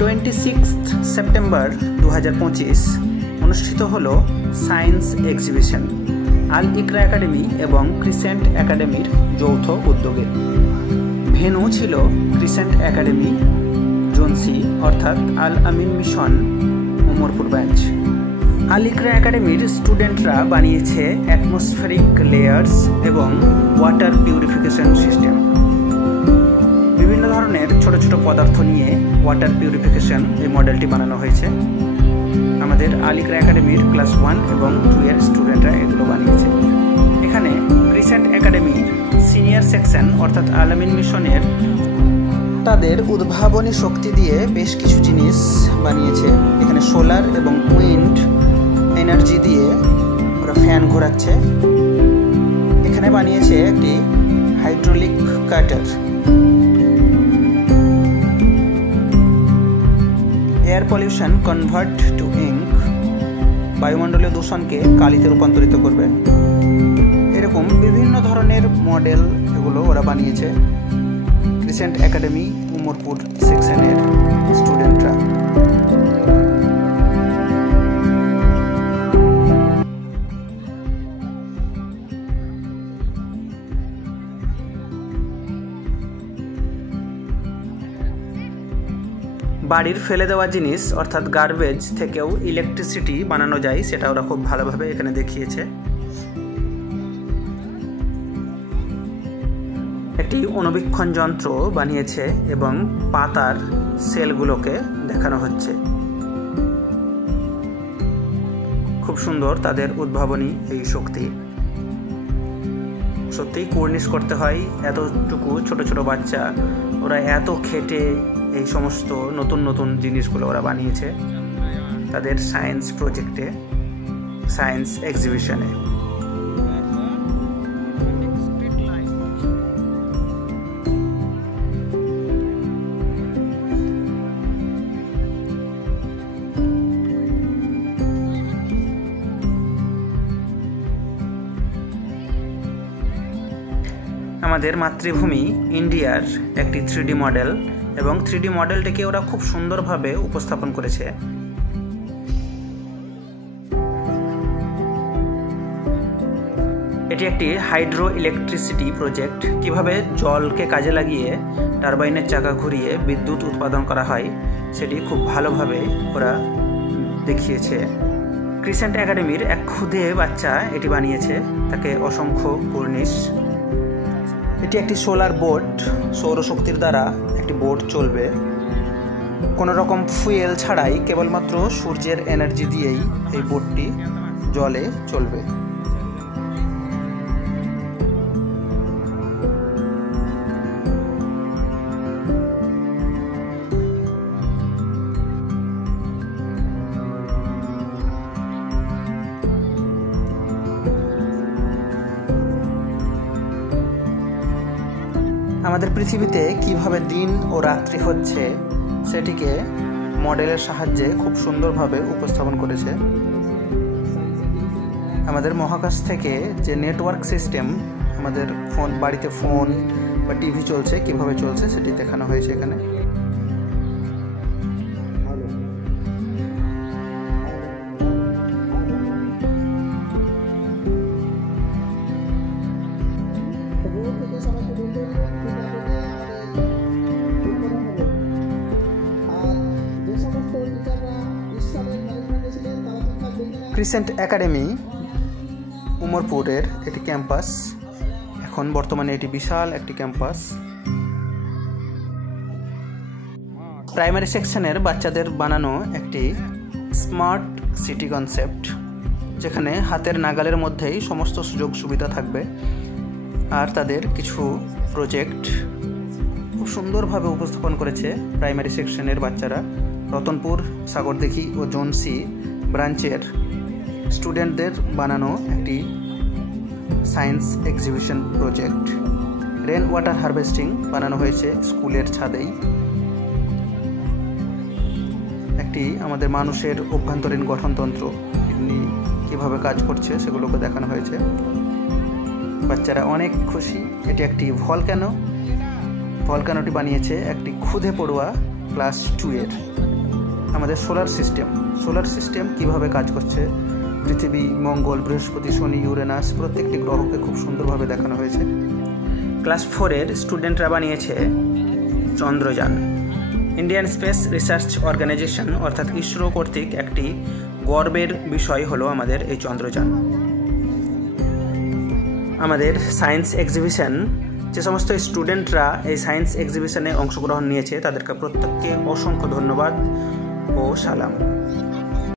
26 September 2025 অনুষ্ঠিত হলো science exhibition আল ইকরা academy এবং ক্রিসেন্ট একাডেমির যৌথ উদ্যোগে। ভেন্যু ছিল ক্রিসেন্ট একাডেমি জোন সি অর্থাৎ আল আমিন মিশন উমরপুর ব্রাঞ্চ। আল ইকরা একাডেমির স্টুডেন্টরা বানিয়েছে অ্যাটমসফেরিক লেয়ার্স এবং ওয়াটার পিউরিফিকেশন সিস্টেম। বিভিন্ন ধরনের ছোট ছোট পদার্থ নিয়ে ওয়াটার পিউরিফিকেশন এই মডেলটি বানানো হয়েছে। আমাদের আল ইকরা একাডেমির ক্লাস 1 এবং 2 এর স্টুডেন্টরা এগুলো বানিয়েছে। এখানে ক্রিসেন্ট একাডেমির সিনিয়র সেকশন অর্থাৎ আল আমিন মিশনের তাদের উদ্ভাবনী শক্তি দিয়ে বেশ কিছু জিনিস বানিয়েছে। এখানে সোলার এবং উইন্ড এনার্জি দিয়ে ওরা ফ্যান ঘোরাচ্ছে। এখানে বানিয়েছে একটি hydraulic cutter. Air pollution convert to ink, বায়ুমণ্ডলীয় দূষণকে কালিতে রূপান্তরিত করবে। এরকম বিভিন্ন ধরনের মডেল এগুলো ওরা বানিয়েছে ক্রিসেন্ট একাডেমি উমরপুর সেকশনের স্টুডেন্টরা। বাড়ির ফেলে দেওয়া জিনিস অর্থাৎ গার্বেজ থেকেও ইলেকট্রিসিটি বানানো যায়, সেটা ওরা খুব ভালোভাবে এখানে দেখিয়েছে। একটি অণুবীক্ষণ যন্ত্র বানিয়েছে এবং পাতার সেলগুলোকে দেখানো হচ্ছে। খুব সুন্দর তাদের উদ্ভাবনী এই শক্তি। সত্যিই কুর্নিশ করতে হয় এতটুকু ছোট ছোট বাচ্চা, ওরা এত খেটে এই সমস্ত নতুন নতুন জিনিসগুলো ওরা বানিয়েছে তাদের সায়েন্স প্রজেক্টে, সায়েন্স এক্সিবিশনে। আমাদের মাতৃভূমি ইন্ডিয়ার একটি 3D মডেল এবং 3D মডেলটিকে ওরা খুব সুন্দরভাবে উপস্থাপন করেছে। এটি একটি হাইড্রো ইলেকট্রিসিটি প্রজেক্ট। কিভাবে জলকে কাজে লাগিয়ে টারবাইনের চাকা ঘুরিয়ে বিদ্যুৎ উৎপাদন করা হয় সেটি খুব ভালোভাবে ওরা দেখিয়েছে। ক্রিসেন্ট একাডেমির এক ক্ষুদে বাচ্চা এটি বানিয়েছে, তাকে অসংখ্য কুর্নিশ। এটি একটি সোলার বোট, সৌরশক্তির দ্বারা একটি বোট চলবে। কোনো রকম ফুয়েল ছাড়াই কেবলমাত্র সূর্যের এনার্জি দিয়েই এই বোটটি জলে চলবে। আমাদের পৃথিবীতে কিভাবে দিন ও রাত্রি হচ্ছে সেটিকে মডেলের সাহায্যে খুব সুন্দরভাবে উপস্থাপন করেছে। আমাদের মহাকাশ থেকে যে নেটওয়ার্ক সিস্টেম, আমাদের বাড়িতে ফোন বা টিভি চলছে কিভাবে চলছে সেটি দেখানো হয়েছে এখানে। ক্রিসেন্ট একাডেমি উমরপুরের এটি ক্যাম্পাস। এখন বর্তমানে এটি বিশাল একটি ক্যাম্পাস। প্রাইমারি সেকশনের বাচ্চাদের বানানো একটি স্মার্ট সিটি কনসেপ্ট, যেখানে হাতের নাগালের মধ্যেই সমস্ত সুযোগ সুবিধা থাকবে। আর তাদের কিছু প্রজেক্ট খুব সুন্দরভাবে উপস্থাপন করেছে প্রাইমারি সেকশনের বাচ্চারা। রতনপুর, সাগরদিঘি ও জোন সি ব্রাঞ্চের স্টুডেন্টদের বানানো একটি science exhibition project. Rain water harvesting বানানো হয়েছে স্কুলের ছাদেই। একটি আমাদের মানুষের অভ্যন্তরীণ গঠনতন্ত্র কীভাবে কাজ করছে সেগুলোকে দেখানো হয়েছে। বাচ্চারা অনেক খুশি। এটি একটি ভলক্যানোটি বানিয়েছে একটি ক্ষুদে পড়ুয়া ক্লাস 2 এর আমাদের সোলার সিস্টেম কিভাবে কাজ করছে, পৃথিবী, মঙ্গল, বৃহস্পতি, শনি, ইউরেনাস প্রত্যেকটি গ্রহকে খুব সুন্দরভাবে দেখানো হয়েছে। ক্লাস 4 এর স্টুডেন্টরা বানিয়েছে Chandrayaan. Indian Space Research Organisation অর্থাৎ ইসরো কর্তৃক একটি গর্বের বিষয় হলো আমাদের এই চন্দ্রযান। আমাদের সায়েন্স এক্সিবিশন, যে সমস্ত স্টুডেন্টরা এই সায়েন্স এক্সিবিশনে অংশগ্রহণ নিয়েছে তাদেরকে প্রত্যেককে অসংখ্য ধন্যবাদ ও সালাম।